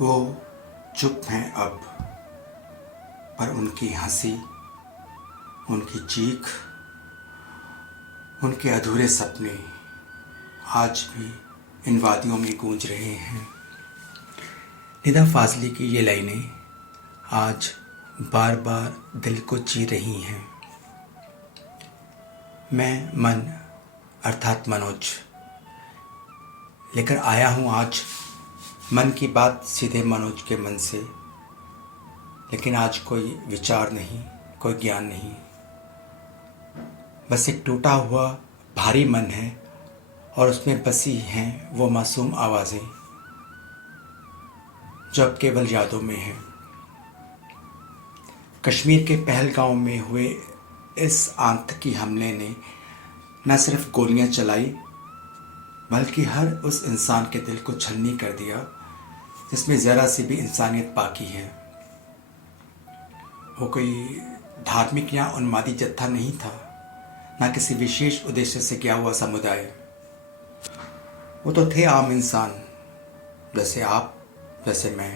वो चुप हैं अब, पर उनकी हंसी, उनकी चीख, उनके अधूरे सपने आज भी इन वादियों में गूंज रहे हैं। निदा फाजली की ये लाइनें आज बार बार दिल को ची रही हैं। मैं मन अर्थात मनोज लेकर आया हूँ आज मन की बात सीधे मनोज के मन से। लेकिन आज कोई विचार नहीं, कोई ज्ञान नहीं, बस एक टूटा हुआ भारी मन है और उसमें बसी हैं वो मासूम आवाज़ें जो अब केवल यादों में हैं। कश्मीर के पहलगांव में हुए इस आतंकी हमले ने न सिर्फ गोलियां चलाई बल्कि हर उस इंसान के दिल को छलनी कर दिया जिसमें ज़रा सी भी इंसानियत बाकी है। वो कोई धार्मिक या उन्मादी जत्था नहीं था, ना किसी विशेष उद्देश्य से किया हुआ समुदाय। वो तो थे आम इंसान, जैसे आप, जैसे मैं।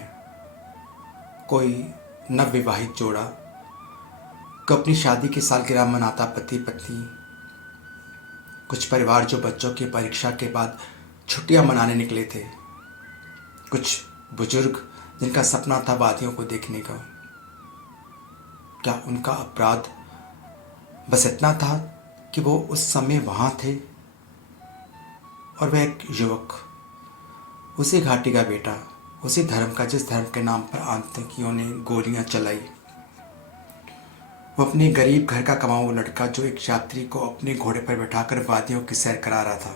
कोई नवविवाहित जोड़ा को अपनी शादी की सालगिरह मनाता पति पत्नी, कुछ परिवार जो बच्चों की परीक्षा के बाद छुट्टियां मनाने निकले थे, कुछ बुजुर्ग जिनका सपना था वादियों को देखने का। क्या उनका अपराध बस इतना था कि वो उस समय वहां थे और वह एक युवक, उसी घाटी का बेटा, उसी धर्म का जिस धर्म के नाम पर आतंकियों ने गोलियां चलाई। वो अपने गरीब घर का कमाऊ लड़का जो एक यात्री को अपने घोड़े पर बैठाकर वादियों की सैर करा रहा था।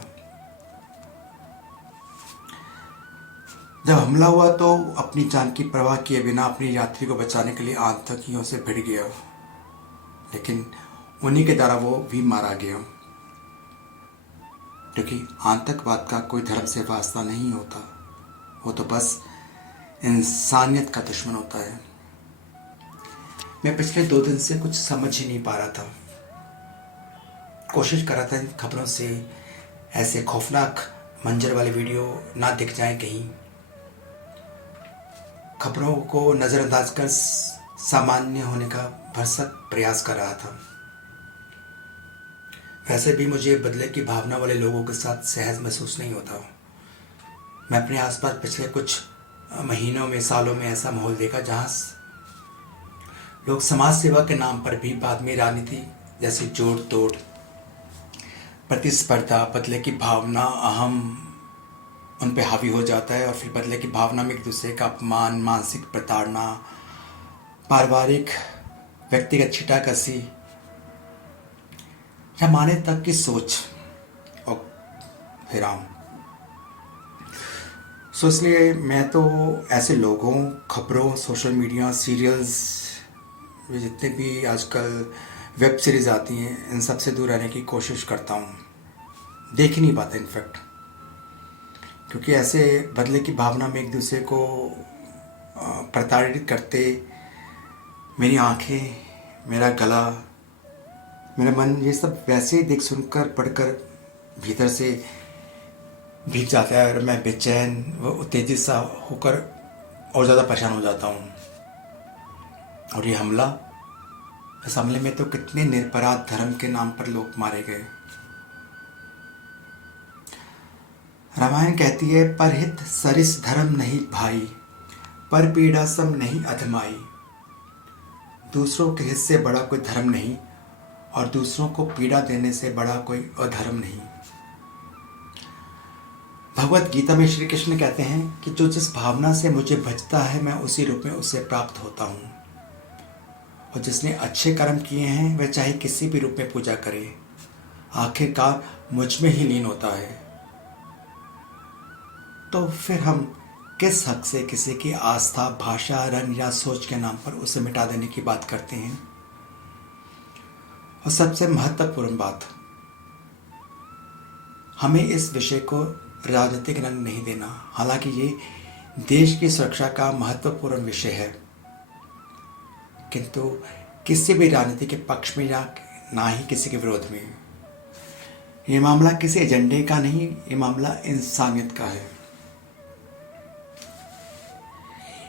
जब हमला हुआ तो अपनी जान की परवाह किए बिना अपनी यात्री को बचाने के लिए आतंकियों से भिड़ गया, लेकिन उन्हीं के द्वारा वो भी मारा गया। क्योंकि आतंकवाद का कोई धर्म से वास्ता नहीं होता, वो तो बस इंसानियत का दुश्मन होता है। मैं पिछले 2 दिन से कुछ समझ ही नहीं पा रहा था। कोशिश कर रहा था इन खबरों से ऐसे खौफनाक मंजर वाले वीडियो ना दिख जाए कहीं। खबरों को नज़रअंदाज कर सामान्य होने का भरसक प्रयास कर रहा था। वैसे भी मुझे बदले की भावना वाले लोगों के साथ सहज महसूस नहीं होता। मैं अपने आसपास पिछले कुछ महीनों में, सालों में ऐसा माहौल देखा जहाँ लोग समाज सेवा के नाम पर भी बाद में राजनीति जैसी जोड़ तोड़, प्रतिस्पर्धा, बदले की भावना, अहम उन पे हावी हो जाता है और फिर बदले की भावना में एक दूसरे का अपमान, मानसिक प्रताड़ना, पारिवारिक व्यक्तिगत छिटाकशी या माने तक की सोच और फिराम। सो इसलिए मैं तो ऐसे लोगों, खबरों, सोशल मीडिया, सीरियल्स, जितने भी आजकल वेब सीरीज़ आती हैं, इन सब से दूर रहने की कोशिश करता हूँ। देख ही नहीं पाता इनफैक्ट, क्योंकि ऐसे बदले की भावना में एक दूसरे को प्रताड़ित करते मेरी आंखें, मेरा गला, मेरा मन, ये सब वैसे ही देख सुनकर पढ़कर भीतर से भीग जाता है और मैं बेचैन व उत्तेजित सा होकर और ज़्यादा परेशान हो जाता हूँ। और ये हमला, इस हमले में तो कितने निरपराध धर्म के नाम पर लोग मारे गए। रामायण कहती है, परहित सरिस धर्म नहीं भाई, पर पीड़ा सम नहीं अधमाई। दूसरों के हिस्से बड़ा कोई धर्म नहीं और दूसरों को पीड़ा देने से बड़ा कोई अधर्म नहीं। भगवत गीता में श्री कृष्ण कहते हैं कि जो जिस भावना से मुझे भजता है मैं उसी रूप में उससे प्राप्त होता हूँ। और जिसने अच्छे कर्म किए हैं वह चाहे किसी भी रूप में पूजा करे, आखिरकार मुझ में ही लीन होता है। तो फिर हम किस हक से किसी की आस्था, भाषा, रंग या सोच के नाम पर उसे मिटा देने की बात करते हैं? और सबसे महत्वपूर्ण बात, हमें इस विषय को राजनीतिक रंग नहीं देना। हालांकि ये देश की सुरक्षा का महत्वपूर्ण विषय है, किंतु किसी भी राजनीति के पक्ष में या ना ही किसी के विरोध में। ये मामला किसी एजेंडे का नहीं, ये मामला इंसानियत का है।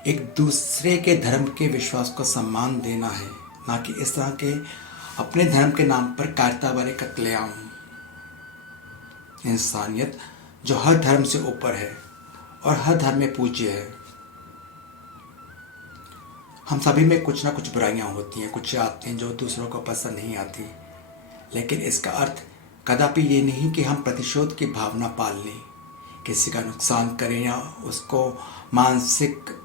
एक दूसरे के धर्म के विश्वास को सम्मान देना है, ना कि इस तरह के अपने धर्म के नाम पर कायरता वाले कत्लेआम। इंसानियत जो हर धर्म से ऊपर है और हर धर्म में पूज्य है। हम सभी में कुछ ना कुछ बुराइयां होती हैं, कुछ आती हैं जो दूसरों को पसंद नहीं आती, लेकिन इसका अर्थ कदापि ये नहीं कि हम प्रतिशोध की भावना पाल लें, किसी का नुकसान करें या उसको मानसिक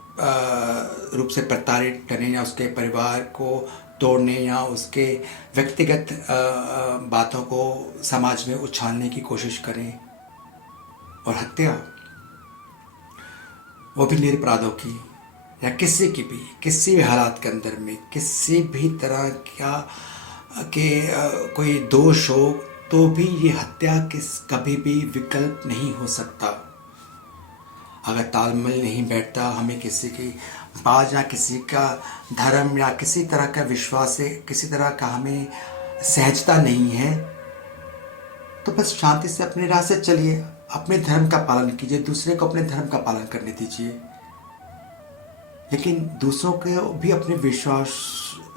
रूप से प्रताड़ित करें या उसके परिवार को तोड़ने या उसके व्यक्तिगत बातों को समाज में उछालने की कोशिश करें। और हत्या, वो भी निरपराधों की या किसी की भी, किसी भी हालात के अंदर में किसी भी तरह का के कोई दोष हो तो भी ये हत्या कभी भी विकल्प नहीं हो सकता। अगर तालमेल नहीं बैठता, हमें किसी की बात या किसी का धर्म या किसी तरह का विश्वास से किसी तरह का हमें सहजता नहीं है, तो बस शांति से अपने राह से चलिए, अपने धर्म का पालन कीजिए, दूसरे को अपने धर्म का पालन करने दीजिए। लेकिन दूसरों को भी अपने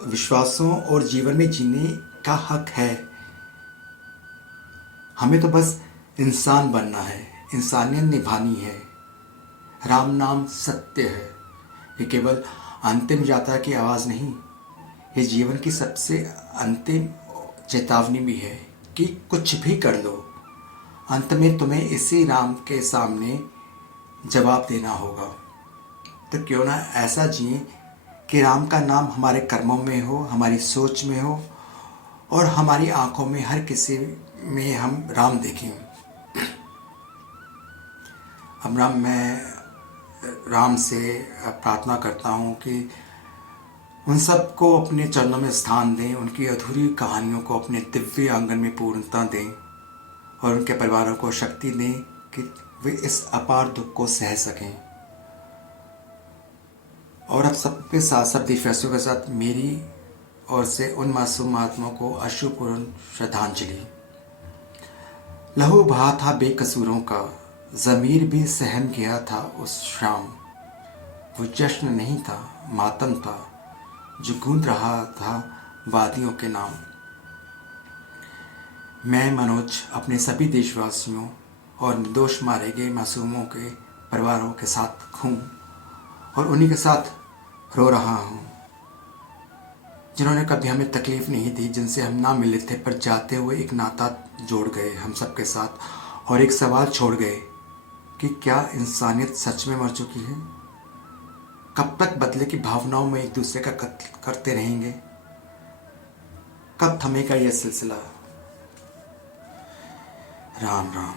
विश्वासों और जीवन में जीने का हक है। हमें तो बस इंसान बनना है, इंसानियत निभानी है। राम नाम सत्य है, ये केवल अंतिम यात्रा की आवाज़ नहीं, ये जीवन की सबसे अंतिम चेतावनी भी है कि कुछ भी कर लो, अंत में तुम्हें इसी राम के सामने जवाब देना होगा। तो क्यों ना ऐसा जिए कि राम का नाम हमारे कर्मों में हो, हमारी सोच में हो और हमारी आंखों में हर किसी में हम राम देखें। अब मैं राम से प्रार्थना करता हूँ कि उन सब को अपने चरणों में स्थान दें, उनकी अधूरी कहानियों को अपने दिव्य आंगन में पूर्णता दें और उनके परिवारों को शक्ति दें कि वे इस अपार दुख को सह सकें। और अब सबके साथ, सब देशवासियों के साथ मेरी ओर से उन मासूम आत्माओं को अश्रुपूर्ण श्रद्धांजलि। लहू बहा था बेकसूरों का, ज़मीर भी सहम गया था उस शाम। वो जश्न नहीं था, मातम था, जो गूंज रहा था वादियों के नाम। मैं मनोज अपने सभी देशवासियों और निर्दोष मारे गए मासूमों के परिवारों के साथ हूँ और उन्हीं के साथ रो रहा हूँ, जिन्होंने कभी हमें तकलीफ़ नहीं दी, जिनसे हम ना मिले थे पर जाते हुए एक नाता जोड़ गए हम सबके साथ और एक सवाल छोड़ गए कि क्या इंसानियत सच में मर चुकी है? कब तक बदले की भावनाओं में एक दूसरे का कत्ल करते रहेंगे? कब थमेगा यह सिलसिला? राम राम।